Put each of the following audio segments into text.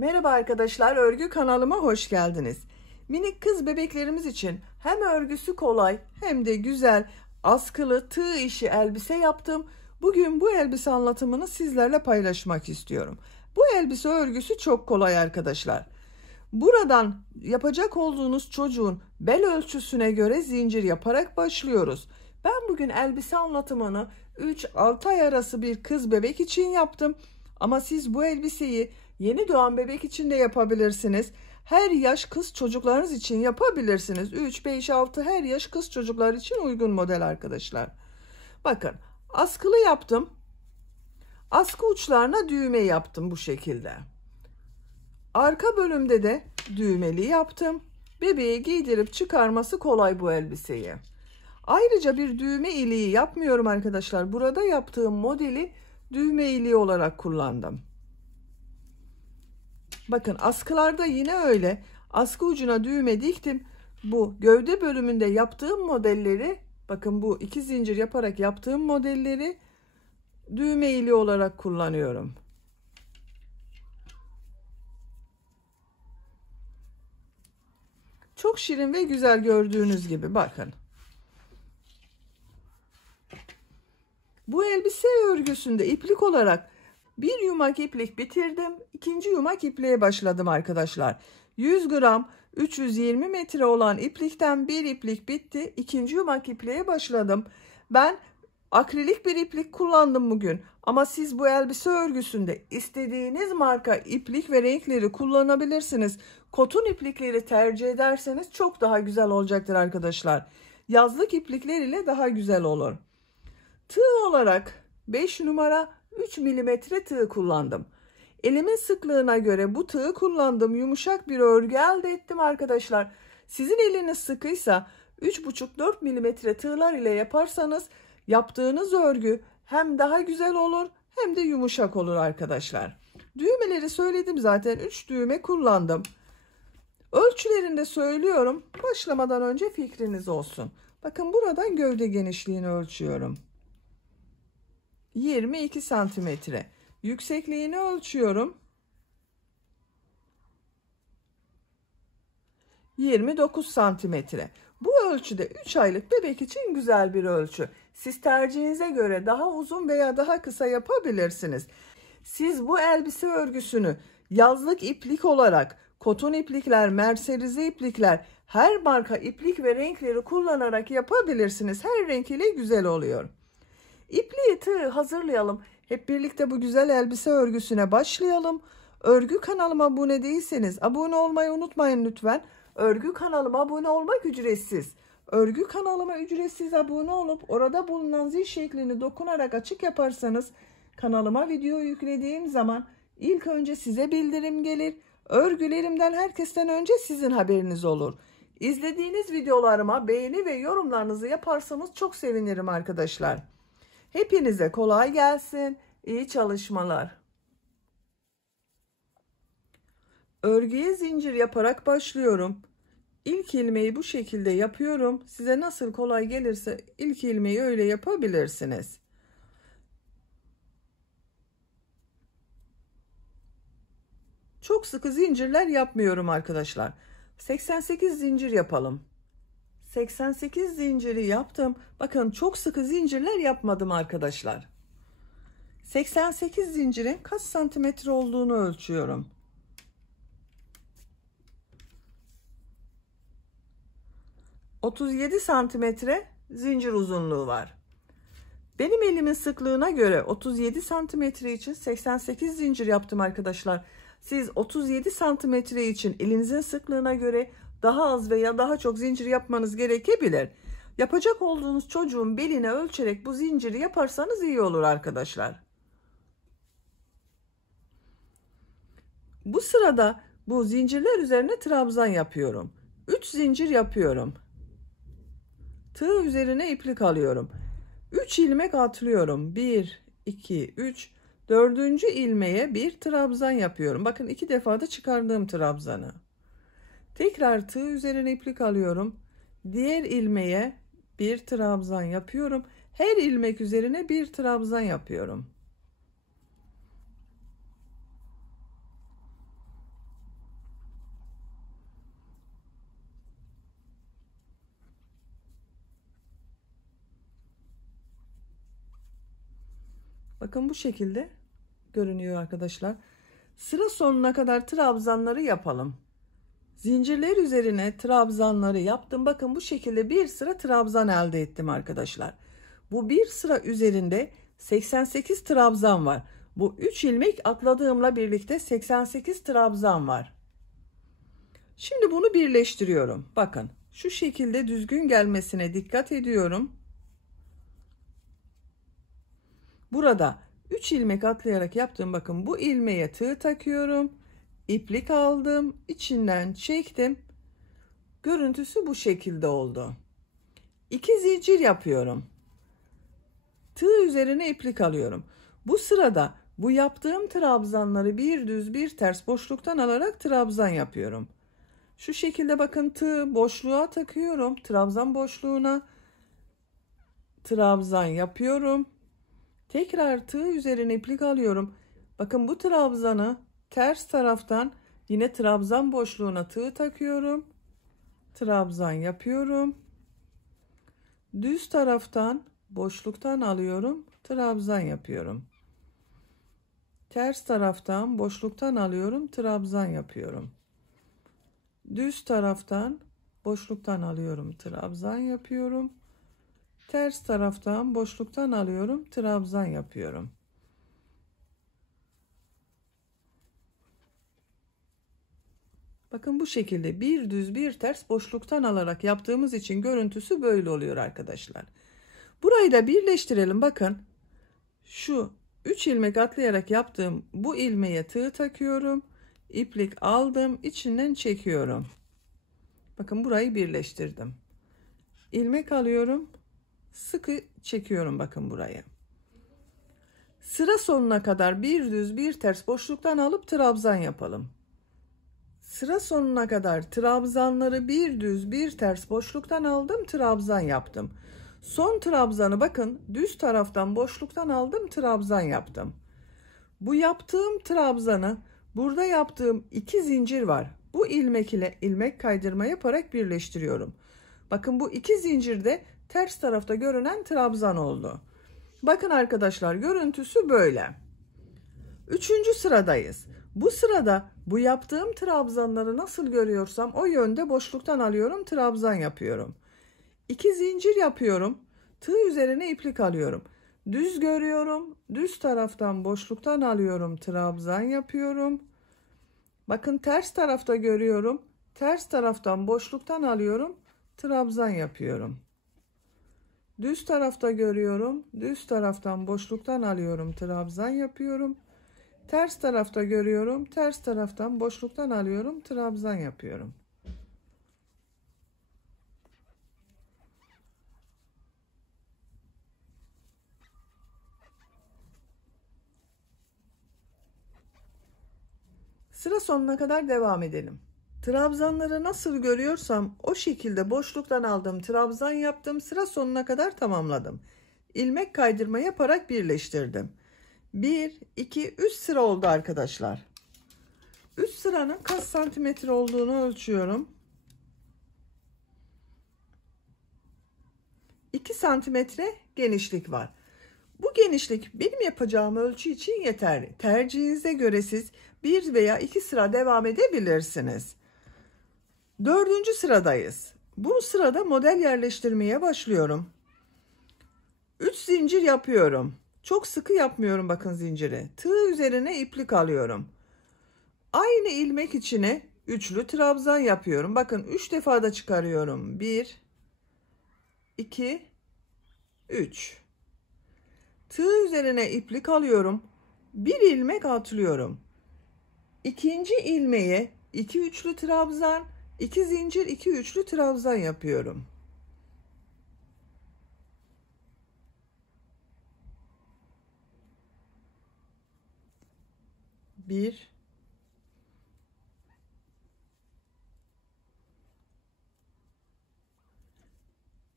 Merhaba arkadaşlar, örgü kanalıma hoş geldiniz. Minik kız bebeklerimiz için hem örgüsü kolay hem de güzel askılı tığ işi elbise yaptım. Bugün bu elbise anlatımını sizlerle paylaşmak istiyorum. Bu elbise örgüsü çok kolay arkadaşlar. Buradan yapacak olduğunuz çocuğun bel ölçüsüne göre zincir yaparak başlıyoruz. Ben bugün elbise anlatımını 3-6 ay arası bir kız bebek için yaptım. Ama siz bu elbiseyi yeni doğan bebek için de yapabilirsiniz. Her yaş kız çocuklarınız için yapabilirsiniz. 3, 5, 6 her yaş kız çocuklar için uygun model arkadaşlar. Bakın askılı yaptım. Askı uçlarına düğme yaptım bu şekilde. Arka bölümde de düğmeli yaptım. Bebeğe giydirip çıkarması kolay bu elbiseyi. Ayrıca bir düğme iliği yapmıyorum arkadaşlar. Burada yaptığım modeli düğme iliği olarak kullandım. Bakın askılarda yine öyle. Askı ucuna düğme diktim. Bu gövde bölümünde yaptığım modelleri, bakın bu 2 zincir yaparak yaptığım modelleri düğme iliği olarak kullanıyorum. Çok şirin ve güzel gördüğünüz gibi bakın. Bu elbise örgüsünde iplik olarak bir yumak iplik bitirdim. İkinci yumak ipliğe başladım arkadaşlar. 100 gram 320 metre olan iplikten bir iplik bitti. İkinci yumak ipliğe başladım. Ben akrilik bir iplik kullandım bugün. Ama siz bu elbise örgüsünde istediğiniz marka iplik ve renkleri kullanabilirsiniz. Koton iplikleri tercih ederseniz çok daha güzel olacaktır arkadaşlar. Yazlık iplikler ile daha güzel olur. Tığ olarak 5 numara 3 milimetre tığ kullandım. Elimin sıklığına göre bu tığı kullandım. Yumuşak bir örgü elde ettim arkadaşlar. Sizin eliniz sıkıysa 3,5-4 milimetre tığlar ile yaparsanız yaptığınız örgü hem daha güzel olur hem de yumuşak olur arkadaşlar. Düğmeleri söyledim zaten. 3 düğme kullandım. Ölçülerini de söylüyorum. Başlamadan önce fikriniz olsun. Bakın buradan gövde genişliğini ölçüyorum. 22 santimetre. Yüksekliğini ölçüyorum. 29 santimetre. Bu ölçüde 3 aylık bebek için güzel bir ölçü. Siz tercihinize göre daha uzun veya daha kısa yapabilirsiniz. Siz bu elbise örgüsünü yazlık iplik olarak koton iplikler, merserize iplikler, her marka iplik ve renkleri kullanarak yapabilirsiniz. Her renk ile güzel oluyor. İpliği tığ hazırlayalım. Hep birlikte bu güzel elbise örgüsüne başlayalım. Örgü kanalıma abone değilseniz abone olmayı unutmayın lütfen. Örgü kanalıma abone olmak ücretsiz. Örgü kanalıma ücretsiz abone olup orada bulunan zil şeklini dokunarak açık yaparsanız kanalıma video yüklediğim zaman ilk önce size bildirim gelir. Örgülerimden herkesten önce sizin haberiniz olur. İzlediğiniz videolarıma beğeni ve yorumlarınızı yaparsanız çok sevinirim arkadaşlar. Hepinize kolay gelsin. İyi çalışmalar. Örgüye zincir yaparak başlıyorum. İlk ilmeği bu şekilde yapıyorum. Size nasıl kolay gelirse ilk ilmeği öyle yapabilirsiniz. Çok sıkı zincirler yapmıyorum arkadaşlar. 88 zincir yapalım. 88 zinciri yaptım. Bakın çok sıkı zincirler yapmadım arkadaşlar. 88 zincirin kaç santimetre olduğunu ölçüyorum. 37 santimetre zincir uzunluğu var. Benim elimin sıklığına göre 37 santimetre için 88 zincir yaptım arkadaşlar. Siz 37 santimetre için elinizin sıklığına göre daha az veya daha çok zincir yapmanız gerekebilir. Yapacak olduğunuz çocuğun beline ölçerek bu zinciri yaparsanız iyi olur arkadaşlar. Bu sırada bu zincirler üzerine trabzan yapıyorum. 3 zincir yapıyorum. Tığ üzerine iplik alıyorum. 3 ilmek atlıyorum. 1, 2, 3. 4. ilmeğe bir trabzan yapıyorum. Bakın 2 defa da çıkardığım trabzanı. Tekrar tığ üzerine iplik alıyorum. Diğer ilmeğe bir trabzan yapıyorum. Her ilmek üzerine bir trabzan yapıyorum. Bakın bu şekilde görünüyor arkadaşlar. Sıra sonuna kadar trabzanları yapalım. Zincirler üzerine trabzanları yaptım. Bakın bu şekilde bir sıra trabzan elde ettim arkadaşlar. Bu bir sıra üzerinde 88 trabzan var. Bu 3 ilmek atladığımla birlikte 88 trabzan var. Şimdi bunu birleştiriyorum. Bakın şu şekilde düzgün gelmesine dikkat ediyorum. Burada 3 ilmek atlayarak yaptım. Bakın bu ilmeğe tığ takıyorum. İplik aldım. İçinden çektim. Görüntüsü bu şekilde oldu. 2 zincir yapıyorum. Tığ üzerine iplik alıyorum. Bu sırada bu yaptığım trabzanları bir düz bir ters boşluktan alarak trabzan yapıyorum. Şu şekilde bakın tığ boşluğa takıyorum. Trabzan boşluğuna trabzan yapıyorum. Tekrar tığ üzerine iplik alıyorum. Bakın bu trabzanı ters taraftan yine trabzan boşluğuna tığ takıyorum. Trabzan yapıyorum. Düz taraftan boşluktan alıyorum. Trabzan yapıyorum. Ters taraftan boşluktan alıyorum. Trabzan yapıyorum. Düz taraftan boşluktan alıyorum. Trabzan yapıyorum. Ters taraftan boşluktan alıyorum. Trabzan yapıyorum. Bakın bu şekilde bir düz bir ters boşluktan alarak yaptığımız için görüntüsü böyle oluyor arkadaşlar. Burayı da birleştirelim. Bakın şu 3 ilmek atlayarak yaptığım bu ilmeğe tığ takıyorum. İplik aldım. İçinden çekiyorum. Bakın burayı birleştirdim. İlmek alıyorum. Sıkı çekiyorum bakın burayı. Sıra sonuna kadar bir düz bir ters boşluktan alıp trabzan yapalım. Sıra sonuna kadar trabzanları bir düz bir ters boşluktan aldım, trabzan yaptım. Son trabzanı bakın düz taraftan boşluktan aldım, trabzan yaptım. Bu yaptığım trabzanı burada yaptığım 2 zincir var. Bu ilmek ile ilmek kaydırma yaparak birleştiriyorum. Bakın bu 2 zincirde ters tarafta görünen trabzan oldu. Bakın arkadaşlar görüntüsü böyle. 3. sıradayız. Bu sırada bu yaptığım trabzanları nasıl görüyorsam o yönde boşluktan alıyorum, trabzan yapıyorum. 2 zincir yapıyorum. Tığ üzerine iplik alıyorum. Düz görüyorum. Düz taraftan boşluktan alıyorum, trabzan yapıyorum. Bakın ters tarafta görüyorum. Ters taraftan boşluktan alıyorum, trabzan yapıyorum. Düz tarafta görüyorum. Düz taraftan boşluktan alıyorum, trabzan yapıyorum. Ters tarafta görüyorum. Ters taraftan boşluktan alıyorum, trabzan yapıyorum. Sıra sonuna kadar devam edelim. Trabzanları nasıl görüyorsam o şekilde boşluktan aldım, trabzan yaptım. Sıra sonuna kadar tamamladım. İlmek kaydırma yaparak birleştirdim. 1, 2, 3 sıra oldu arkadaşlar. 3 sıranın kaç santimetre olduğunu ölçüyorum. 2 santimetre genişlik var. Bu genişlik benim yapacağım ölçü için yeterli. Tercihinize göre siz 1 veya 2 sıra devam edebilirsiniz. 4. sıradayız. Bu sırada model yerleştirmeye başlıyorum. 3 zincir yapıyorum. Çok sıkı yapmıyorum bakın zinciri. Tığ üzerine iplik alıyorum. Aynı ilmek içine üçlü trabzan yapıyorum. Bakın 3 defa da çıkarıyorum. 1, 2, 3. Tığ üzerine iplik alıyorum. Bir ilmek atlıyorum. İkinci ilmeğe 2 üçlü trabzan, 2 zincir, 2 üçlü trabzan yapıyorum. Bir,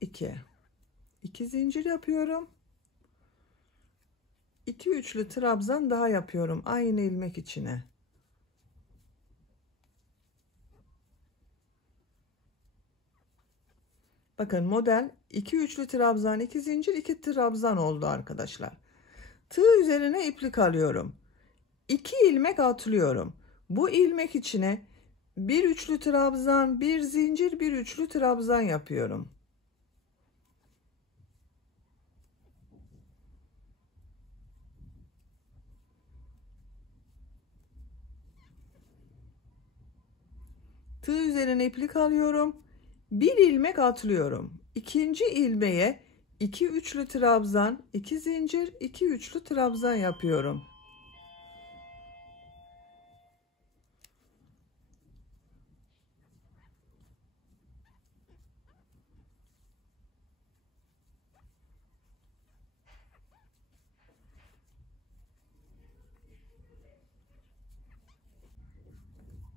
iki. 2 zincir yapıyorum. 2 üçlü trabzan daha yapıyorum aynı ilmek içine. Bakın model 2 üçlü trabzan, 2 zincir, 2 trabzan oldu arkadaşlar. Tığ üzerine iplik alıyorum. 2 ilmek atlıyorum. Bu ilmek içine bir üçlü trabzan, bir zincir, bir üçlü trabzan yapıyorum. Tığ üzerine iplik alıyorum. Bir ilmek atlıyorum. İkinci ilmeğe 2 üçlü trabzan, 2 zincir, 2 üçlü trabzan yapıyorum.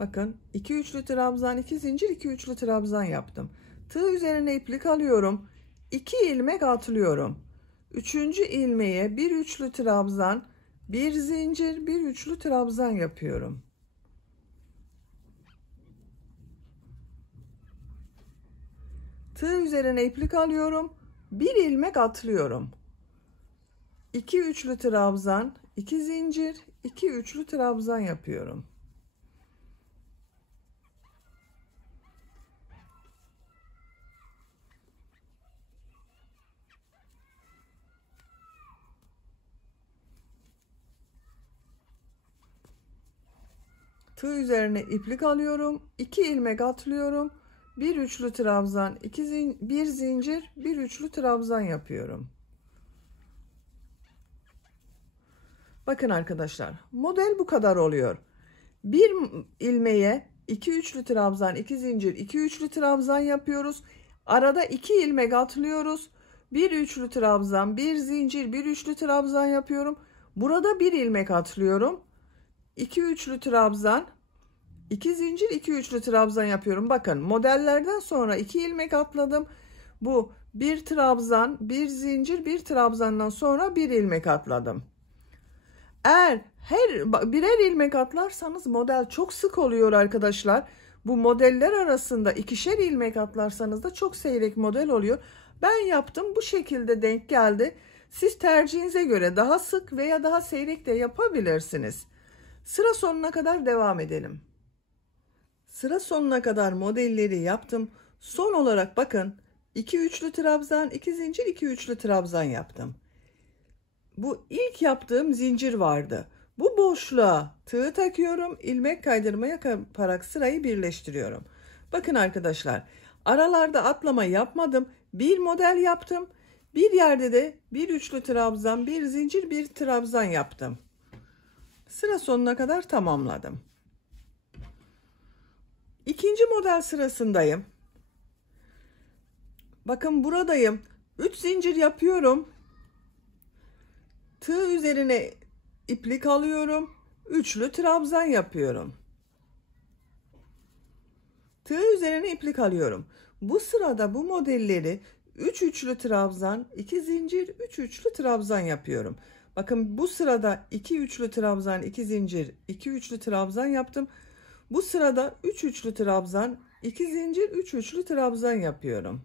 Bakın 2 üçlü trabzan, 2 zincir, 2 üçlü trabzan yaptım. Tığ üzerine iplik alıyorum. 2 ilmek atlıyorum. Üçüncü ilmeğe bir üçlü trabzan, bir zincir, bir üçlü trabzan yapıyorum. Tığ üzerine iplik alıyorum. Bir ilmek atlıyorum. 2 üçlü trabzan, 2 zincir, 2 üçlü trabzan yapıyorum. Tığ üzerine iplik alıyorum. 2 ilmek atlıyorum. Bir üçlü trabzan, bir zincir, bir üçlü trabzan yapıyorum. Bakın arkadaşlar, model bu kadar oluyor. Bir ilmeğe 2 üçlü trabzan, 2 zincir, 2 üçlü trabzan yapıyoruz. Arada 2 ilmek atlıyoruz. Bir üçlü trabzan, bir zincir, bir üçlü trabzan yapıyorum. Burada bir ilmek atlıyorum. 2 üçlü trabzan, 2 zincir, 2 üçlü trabzan yapıyorum. Bakın modellerden sonra 2 ilmek atladım. Bu bir trabzan, bir zincir, bir trabzandan sonra bir ilmek atladım. Eğer birer ilmek atlarsanız model çok sık oluyor arkadaşlar. Bu modeller arasında ikişer ilmek atlarsanız da çok seyrek model oluyor. Ben yaptım, bu şekilde denk geldi. Siz tercihinize göre daha sık veya daha seyrek de yapabilirsiniz. Sıra sonuna kadar devam edelim. Sıra sonuna kadar modelleri yaptım. Son olarak bakın 2 üçlü trabzan, 2 zincir, 2 üçlü trabzan yaptım. Bu ilk yaptığım zincir vardı. Bu boşluğa tığ takıyorum, ilmek kaydırma yaparak sırayı birleştiriyorum. Bakın arkadaşlar, aralarda atlama yapmadım. Bir model yaptım. Bir yerde de bir üçlü trabzan, bir zincir, bir trabzan yaptım. Sıra sonuna kadar tamamladım. İkinci model sırasındayım. Bakın buradayım. 3 zincir yapıyorum. Tığ üzerine iplik alıyorum. Üçlü trabzan yapıyorum. Tığ üzerine iplik alıyorum. Bu sırada bu modelleri 3 üçlü trabzan, 2 zincir, 3 üçlü trabzan yapıyorum. Bakın bu sırada 2 üçlü trabzan, 2 zincir, 2 üçlü trabzan yaptım. Bu sırada 3 üçlü trabzan, 2 zincir, 3 üçlü trabzan yapıyorum.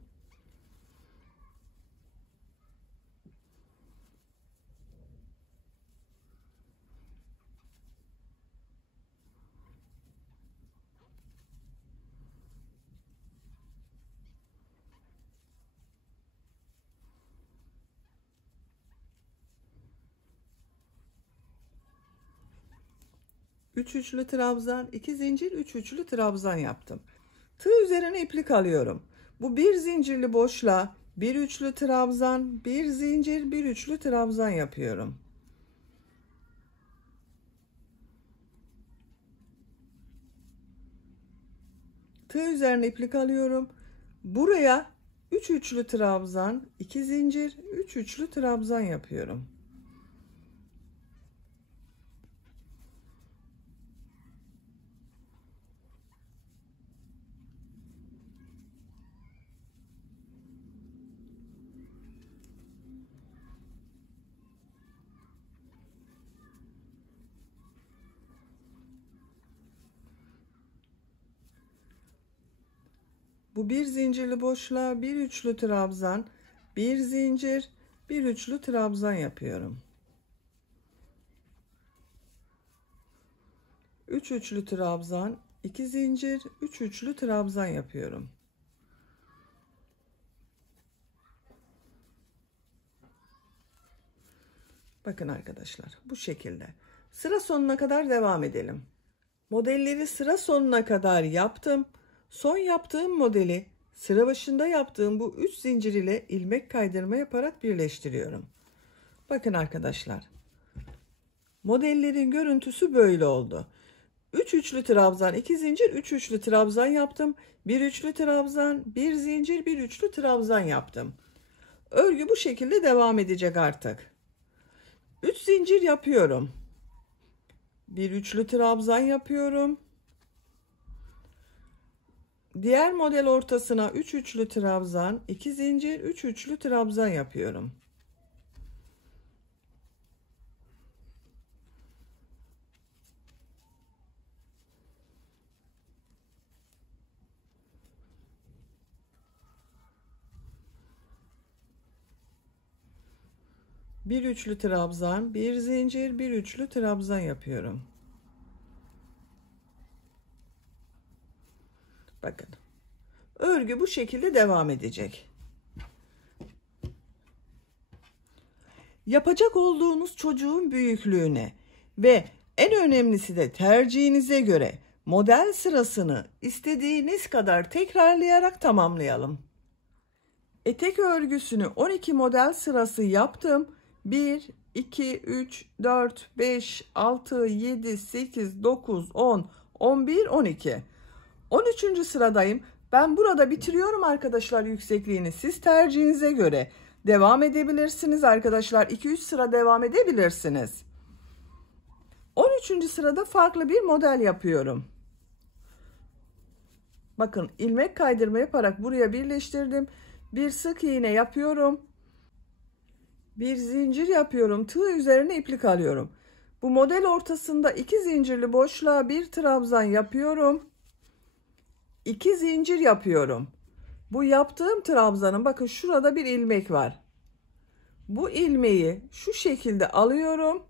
Üç üçlü trabzan, 2 zincir, 3 üçlü trabzan yaptım. Tığ üzerine iplik alıyorum. Bu bir zincirli boşluğa bir üçlü trabzan, bir zincir, bir üçlü trabzan yapıyorum. Tığ üzerine iplik alıyorum. Buraya 3 üçlü trabzan, 2 zincir, 3 üçlü trabzan yapıyorum. Bu bir zincirli boşluğa bir üçlü trabzan, bir zincir, bir üçlü trabzan yapıyorum. 3 üçlü trabzan, 2 zincir, 3 üçlü trabzan yapıyorum. Bakın arkadaşlar, bu şekilde. Sıra sonuna kadar devam edelim. Modelleri sıra sonuna kadar yaptım. Son yaptığım modeli sıra başında yaptığım bu 3 zincir ile ilmek kaydırma yaparak birleştiriyorum. Bakın arkadaşlar. Modellerin görüntüsü böyle oldu. 3 üçlü trabzan, 2 zincir, 3 üçlü trabzan yaptım. 1 üçlü trabzan, 1 zincir, 1 üçlü trabzan yaptım. Örgü bu şekilde devam edecek artık. 3 zincir yapıyorum. 1 üçlü trabzan yapıyorum. Diğer model ortasına 3 üçlü trabzan, 2 zincir, 3 üçlü trabzan yapıyorum. Bir üçlü trabzan, bir zincir, bir üçlü trabzan yapıyorum. Bakın. Örgü bu şekilde devam edecek. Yapacak olduğunuz çocuğun büyüklüğüne ve en önemlisi de tercihinize göre model sırasını istediğiniz kadar tekrarlayarak tamamlayalım. Etek örgüsünü 12 model sırası yaptım. 1, 2, 3, 4, 5, 6, 7, 8, 9, 10, 11, 12. 13. sıradayım. Ben burada bitiriyorum arkadaşlar yüksekliğini. Siz tercihinize göre devam edebilirsiniz arkadaşlar. 2-3 sıra devam edebilirsiniz. 13. sırada farklı bir model yapıyorum. Bakın ilmek kaydırma yaparak buraya birleştirdim. Bir sık iğne yapıyorum. Bir zincir yapıyorum. Tığ üzerine iplik alıyorum. Bu model ortasında 2 zincirli boşluğa bir trabzan yapıyorum. 2 zincir yapıyorum. Bu yaptığım trabzanın bakın şurada bir ilmek var. Bu ilmeği şu şekilde alıyorum.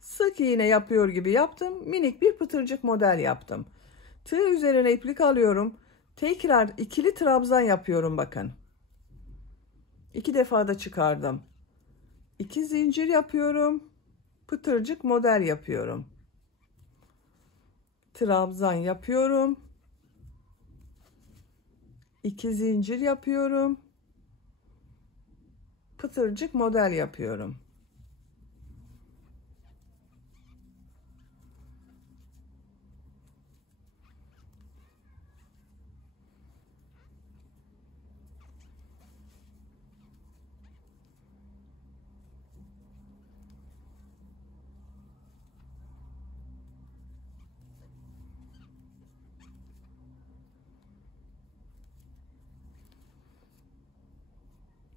Sık iğne yapıyor gibi yaptım. Minik bir pıtırcık model yaptım. Tığ üzerine iplik alıyorum. Tekrar ikili trabzan yapıyorum bakın. 2 defa da çıkardım. 2 zincir yapıyorum. Pıtırcık model yapıyorum. Trabzan yapıyorum. 2 zincir yapıyorum. Pıtırcık model yapıyorum.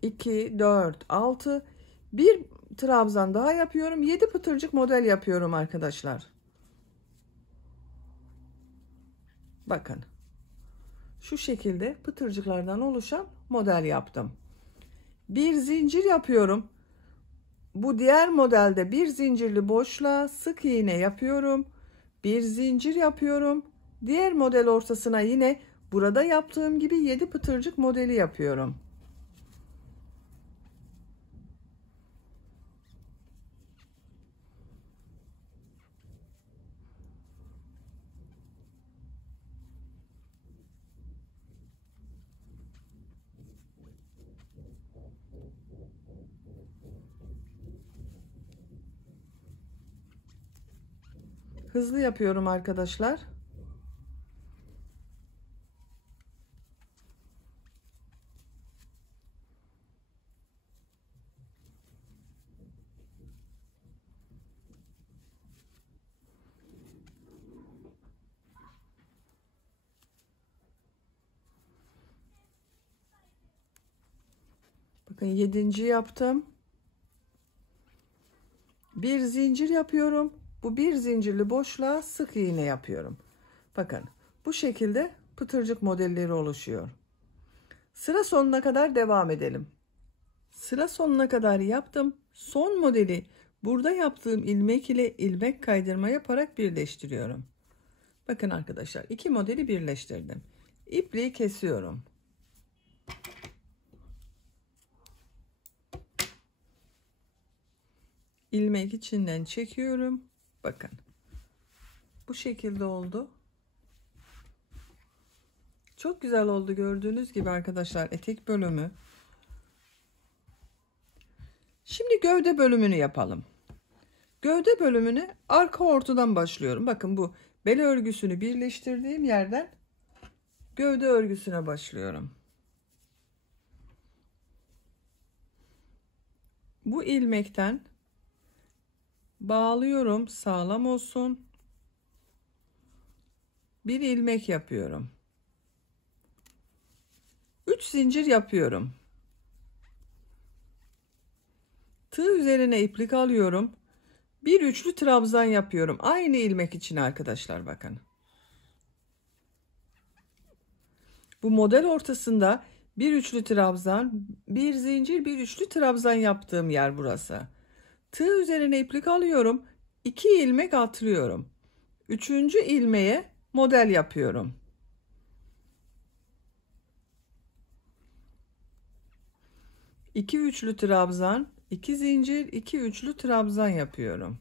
İki, 4, 6, bir trabzan daha yapıyorum. 7 pıtırcık model yapıyorum arkadaşlar. Bakın. Şu şekilde pıtırcıklardan oluşan model yaptım. Bir zincir yapıyorum. Bu diğer modelde bir zincirli boşluğa sık iğne yapıyorum. Bir zincir yapıyorum. Diğer model ortasına yine burada yaptığım gibi 7 pıtırcık modeli yapıyorum. Hızlı yapıyorum arkadaşlar. Bakın 7. yaptım. Bir zincir yapıyorum. Bu bir zincirli boşluğa sık iğne yapıyorum. Bakın bu şekilde pıtırcık modelleri oluşuyor. Sıra sonuna kadar devam edelim. Sıra sonuna kadar yaptım. Son modeli burada yaptığım ilmek ile ilmek kaydırma yaparak birleştiriyorum. Bakın arkadaşlar, iki modeli birleştirdim. İpliği kesiyorum. İlmek içinden çekiyorum. Bakın. Bu şekilde oldu. Çok güzel oldu gördüğünüz gibi arkadaşlar, etek bölümü. Şimdi gövde bölümünü yapalım. Gövde bölümüne arka ortadan başlıyorum. Bakın, bu bel örgüsünü birleştirdiğim yerden gövde örgüsüne başlıyorum. Bu ilmekten bağlıyorum, sağlam olsun. Bir ilmek yapıyorum. 3 zincir yapıyorum. Tığ üzerine iplik alıyorum. Bir üçlü trabzan yapıyorum. Aynı ilmek için arkadaşlar, bakın. Bu model ortasında bir üçlü trabzan, bir zincir, bir üçlü trabzan yaptığım yer burası. Tığ üzerine iplik alıyorum. 2 ilmek atlıyorum. 3. ilmeğe model yapıyorum. 2 üçlü trabzan, 2 zincir, 2 üçlü trabzan yapıyorum.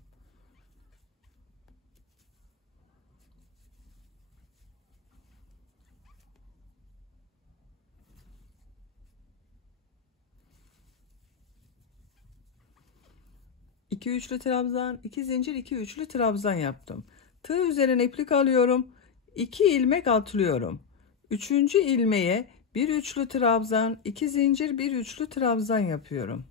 İki üçlü trabzan, 2 zincir, 2 üçlü trabzan yaptım. Tığ üzerine iplik alıyorum. 2 ilmek atlıyorum. 3. ilmeğe bir üçlü trabzan, 2 zincir, bir üçlü trabzan yapıyorum.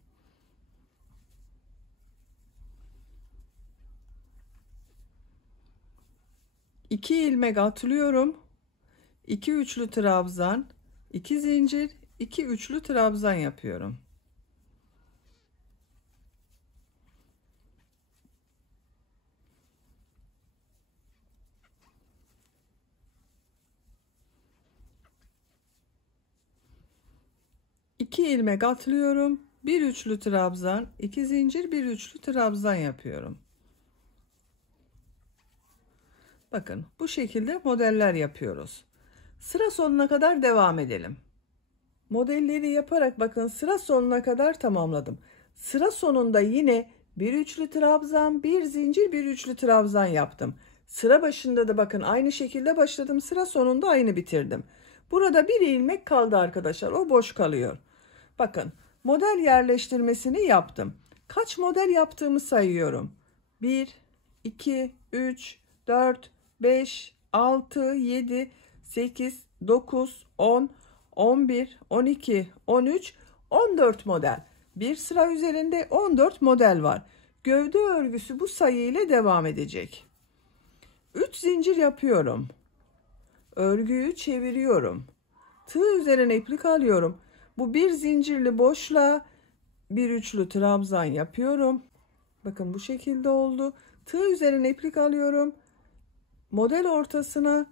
İki ilmek atlıyorum. 2 üçlü trabzan, 2 zincir, 2 üçlü trabzan yapıyorum. İki ilmek atlıyorum. Bir üçlü trabzan, 2 zincir, bir üçlü trabzan yapıyorum. Bakın, bu şekilde modeller yapıyoruz. Sıra sonuna kadar devam edelim. Modelleri yaparak bakın, sıra sonuna kadar tamamladım. Sıra sonunda yine bir üçlü trabzan, bir zincir, bir üçlü trabzan yaptım. Sıra başında da bakın aynı şekilde başladım. Sıra sonunda aynı bitirdim. Burada bir ilmek kaldı arkadaşlar. O boş kalıyor. Bakın, model yerleştirmesini yaptım. Kaç model yaptığımı sayıyorum. 1, 2, 3, 4, 5, 6, 7, 8, 9, 10, 11, 12, 13, 14 model. Bir sıra üzerinde 14 model var. Gövde örgüsü bu sayı ile devam edecek. 3 zincir yapıyorum. Örgüyü çeviriyorum. Tığ üzerine iplik alıyorum. Bu bir zincirli boşluğa bir üçlü trabzan yapıyorum. Bakın, bu şekilde oldu. Tığ üzerine iplik alıyorum. Model ortasına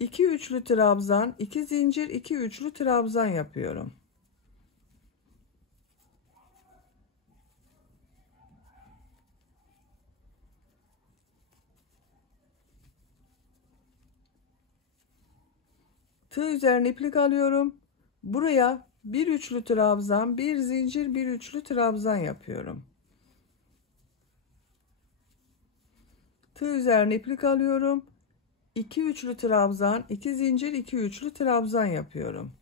2 üçlü trabzan, 2 zincir, 2 üçlü trabzan yapıyorum. Tığ üzerine iplik alıyorum. Buraya bir üçlü trabzan, bir zincir, bir üçlü trabzan yapıyorum. Tığ üzerine iplik alıyorum. 2 üçlü trabzan, 2 zincir, 2 üçlü trabzan yapıyorum.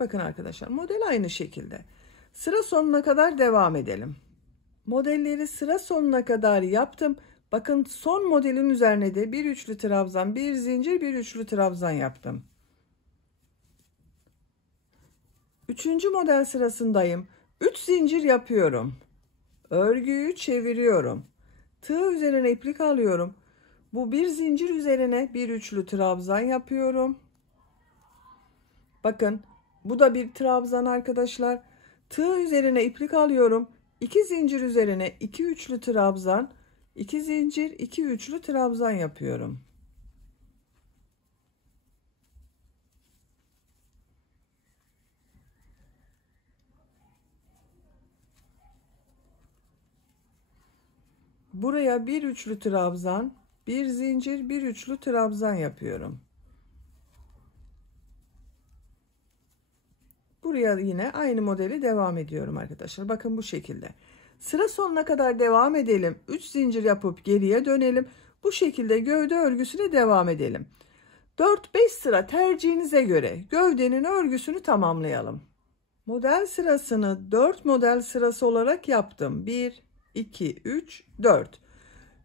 Bakın arkadaşlar, model aynı şekilde. Sıra sonuna kadar devam edelim. Modelleri sıra sonuna kadar yaptım. Bakın, son modelin üzerine de bir üçlü trabzan, bir zincir, bir üçlü trabzan yaptım. Üçüncü model sırasındayım. 3 zincir yapıyorum. Örgüyü çeviriyorum. Tığ üzerine iplik alıyorum. Bu bir zincir üzerine bir üçlü trabzan yapıyorum. Bakın, bu da bir trabzan arkadaşlar. Tığ üzerine iplik alıyorum. 2 zincir üzerine 2 üçlü trabzan, 2 zincir, 2 üçlü trabzan yapıyorum. Buraya bir üçlü trabzan, bir zincir, bir üçlü trabzan yapıyorum. Buraya yine aynı modeli devam ediyorum arkadaşlar. Bakın bu şekilde. Sıra sonuna kadar devam edelim. 3 zincir yapıp geriye dönelim. Bu şekilde gövde örgüsüne devam edelim. 4-5 sıra tercihinize göre gövdenin örgüsünü tamamlayalım. Model sırasını 4 model sırası olarak yaptım. 1, 2, 3, 4.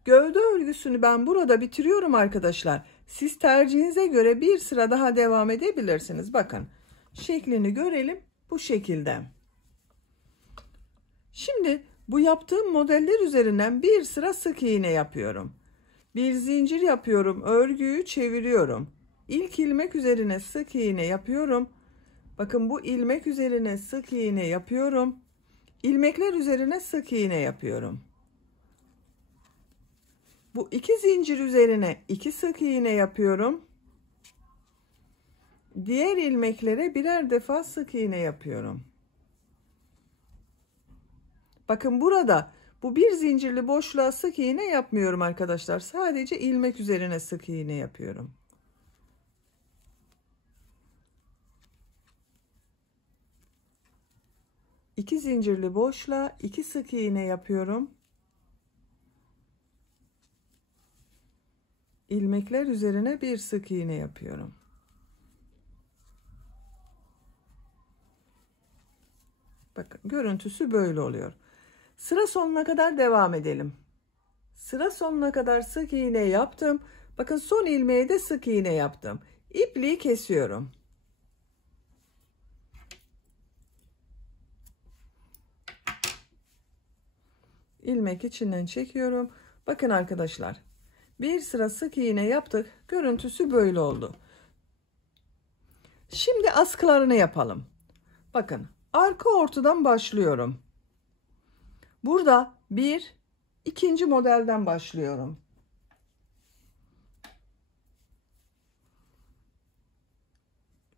Gövde örgüsünü ben burada bitiriyorum arkadaşlar. Siz tercihinize göre bir sıra daha devam edebilirsiniz. Bakın şeklini görelim bu şekilde. Şimdi bu yaptığım modeller üzerinden bir sıra sık iğne yapıyorum. Bir zincir yapıyorum, örgüyü çeviriyorum. İlk ilmek üzerine sık iğne yapıyorum. Bakın bu ilmek üzerine sık iğne yapıyorum. İlmekler üzerine sık iğne yapıyorum. Bu iki zincir üzerine iki sık iğne yapıyorum. Diğer ilmeklere birer defa sık iğne yapıyorum. Bakın burada bu bir zincirli boşluğa sık iğne yapmıyorum arkadaşlar. Sadece ilmek üzerine sık iğne yapıyorum. İki zincirli boşluğa iki sık iğne yapıyorum. İlmekler üzerine bir sık iğne yapıyorum. Bakın görüntüsü böyle oluyor. Sıra sonuna kadar devam edelim. Sıra sonuna kadar sık iğne yaptım. Bakın son ilmeğe de sık iğne yaptım. İpliği kesiyorum. İlmek içinden çekiyorum. Bakın arkadaşlar. Bir sıra sık iğne yaptık. Görüntüsü böyle oldu. Şimdi askılarını yapalım. Bakın arka ortadan başlıyorum. Burada ikinci modelden başlıyorum.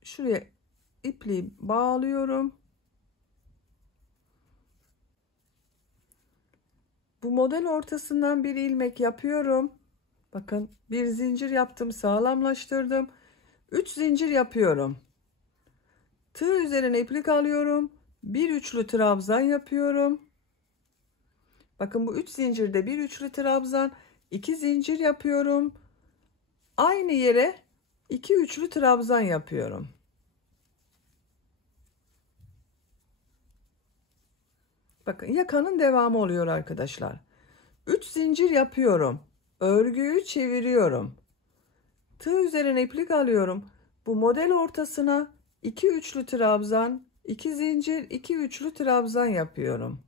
Şuraya ipliği bağlıyorum. Bu model ortasından bir ilmek yapıyorum. Bakın bir zincir yaptım, sağlamlaştırdım. 3 zincir yapıyorum. Tığ üzerine iplik alıyorum. Bir üçlü trabzan yapıyorum. Bakın bu 3 zincirde bir üçlü trabzan, 2 zincir yapıyorum. Aynı yere 2 üçlü trabzan yapıyorum. Bakın yakanın devamı oluyor arkadaşlar. 3 zincir yapıyorum. Örgüyü çeviriyorum. Tığ üzerine iplik alıyorum. Bu model ortasına 2 üçlü trabzan, 2 zincir, 2 üçlü trabzan yapıyorum.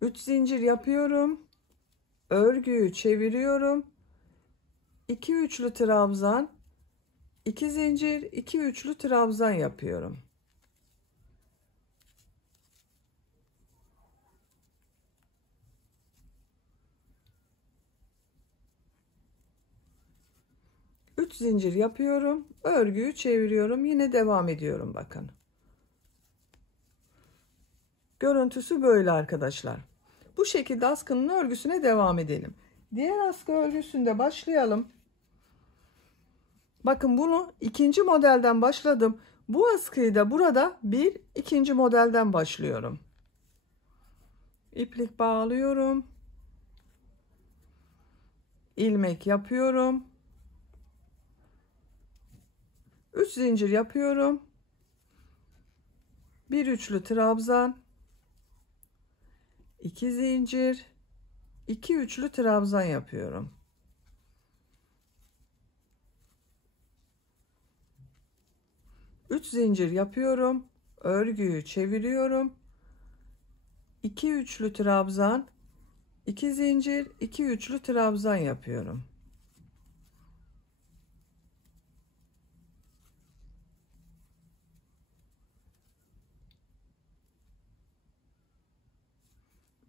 Üç zincir yapıyorum. Örgüyü çeviriyorum. 2 üçlü trabzan, 2 zincir, 2 üçlü trabzan yapıyorum. Üç zincir yapıyorum. Örgüyü çeviriyorum. Yine devam ediyorum bakın. Görüntüsü böyle arkadaşlar. Bu şekilde askının örgüsüne devam edelim. Diğer askı örgüsünde başlayalım. Bakın bunu ikinci modelden başladım. Bu askıyı da burada ikinci modelden başlıyorum. İplik bağlıyorum. İlmek yapıyorum. 3 zincir yapıyorum. Bir üçlü trabzan. 2 zincir. 2 üçlü trabzan yapıyorum. Üç zincir yapıyorum. Örgüyü çeviriyorum. 2 üçlü trabzan, 2 zincir, 2 üçlü trabzan yapıyorum.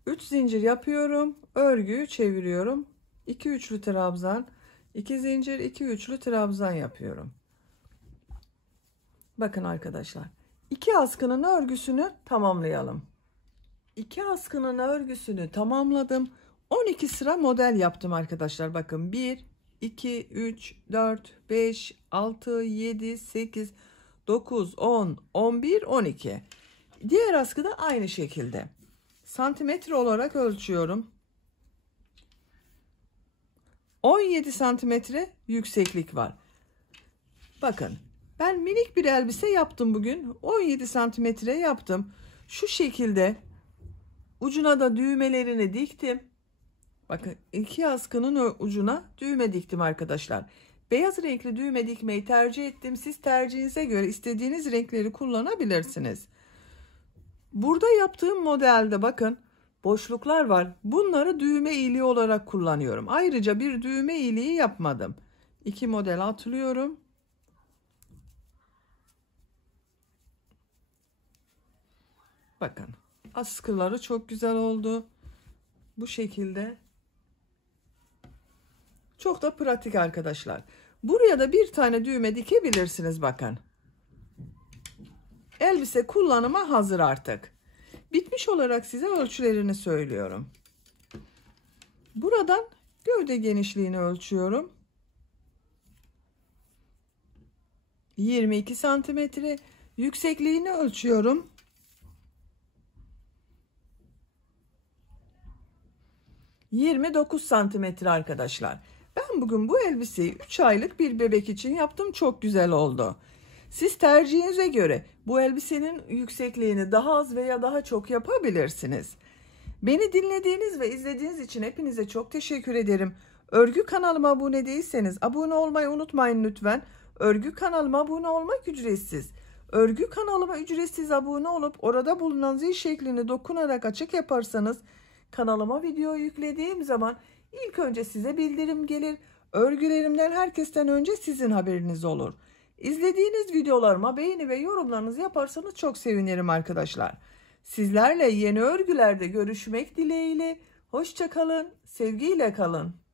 Üç zincir yapıyorum. Örgüyü çeviriyorum. 2 üçlü trabzan, 2 zincir, 2 üçlü trabzan yapıyorum. Bakın arkadaşlar. 2 askının örgüsünü tamamlayalım. 2 askının örgüsünü tamamladım. 12 sıra model yaptım arkadaşlar. Bakın 1, 2, 3, 4, 5, 6, 7, 8, 9, 10, 11, 12. Diğer askıda aynı şekilde. Santimetre olarak ölçüyorum. 17 santimetre yükseklik var. Bakın ben minik bir elbise yaptım bugün. 17 santimetre yaptım. Şu şekilde ucuna da düğmelerini diktim. Bakın 2 askının ucuna düğme diktim arkadaşlar. Beyaz renkli düğme dikmeyi tercih ettim. Siz tercihinize göre istediğiniz renkleri kullanabilirsiniz. Burada yaptığım modelde bakın boşluklar var. Bunları düğme iliği olarak kullanıyorum. Ayrıca bir düğme iliği yapmadım. 2 model atlıyorum. Bakın askıları çok güzel oldu. Bu şekilde. Çok da pratik arkadaşlar. Buraya da bir tane düğme dikebilirsiniz bakın. Elbise kullanıma hazır artık. Bitmiş olarak size ölçülerini söylüyorum. Buradan gövde genişliğini ölçüyorum. 22 santimetre. Yüksekliğini ölçüyorum. 29 santimetre arkadaşlar. Ben bugün bu elbiseyi 3 aylık bir bebek için yaptım. Çok güzel oldu. Siz tercihinize göre bu elbisenin yüksekliğini daha az veya daha çok yapabilirsiniz. Beni dinlediğiniz ve izlediğiniz için hepinize çok teşekkür ederim. Örgü kanalıma abone değilseniz abone olmayı unutmayın lütfen. Örgü kanalıma abone olmak ücretsiz. Örgü kanalıma ücretsiz abone olup orada bulunan zil şeklini dokunarak açık yaparsanız kanalıma video yüklediğim zaman ilk önce size bildirim gelir. Örgülerimden herkesten önce sizin haberiniz olur. İzlediğiniz videolarıma beğeni ve yorumlarınızı yaparsanız çok sevinirim arkadaşlar. Sizlerle yeni örgülerde görüşmek dileğiyle. Hoşça kalın, sevgiyle kalın.